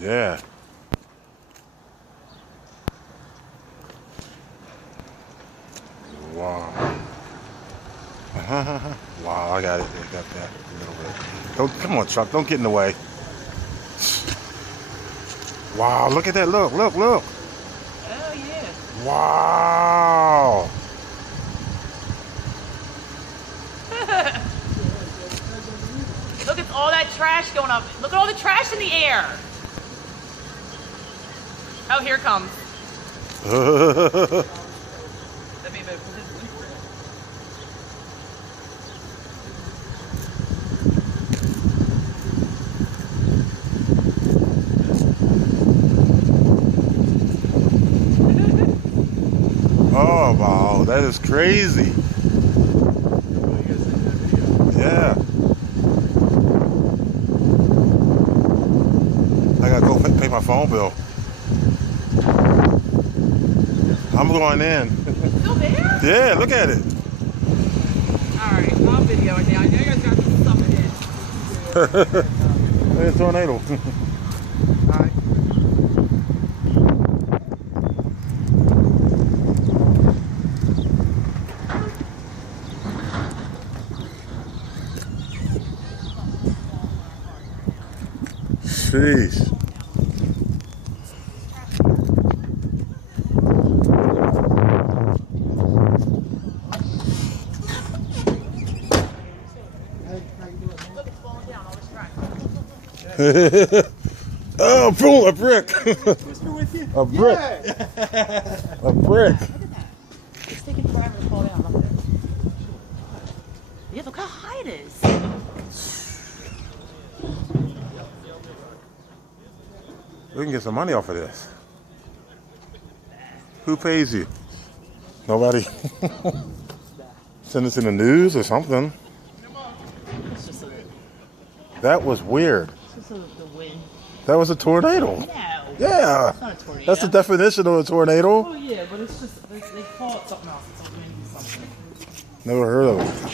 Yeah. Wow. Wow, I got it. I got that a little bit. Don't, come on, Chuck. Don't get in the way. Wow, look at that. Look, look, look. Oh, yeah. Wow. Look at all that trash going up. Look at all the trash in the air. Oh, here it comes. Oh, wow. That is crazy. Yeah. I gotta go pay my phone bill. I'm going in. Still there? Yeah, look at it. Alright, I'll video it now. You guys got some stuff in. It's a tornado. Alright. Jeez. Oh, boom, a brick. A brick. A brick. Look at that. It's taking forever to fall down. Look at it. Yeah, look how high it is. We can get some money off of this. Who pays you? Nobody. Send us in the news or something. It's just That was weird. the wind. That was a tornado. No. Yeah. It's not a tornado. That's the definition of a tornado. Oh, yeah, but it's just, they call it something else. It's like wind something. Never heard of it.